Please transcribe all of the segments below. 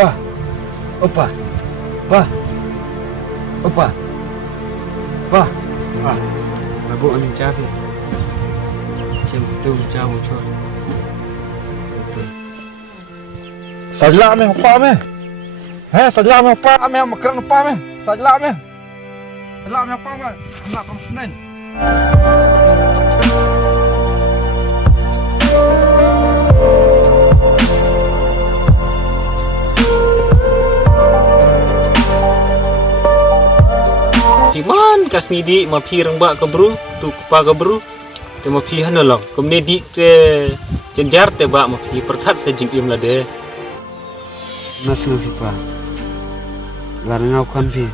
Opa. Opa. Pa. Opa. Pa. Pa. Babu anh cha đi. Chim tu cha một chút. Sajla me opa me. Sajla me opa me makan opa me. Sajla me. Sajla me opa me. Nak kamu Senin. Iman kas ngidi ma phi rang ba ka bru tu pa ka bru te ma phi hanalong komne di te jenjar te ba ma phi perthat se jing im la de Mas ngapi pa. Lar ngau kan phi.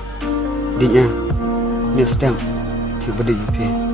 Dinya. Ni stem. Ti badi pi.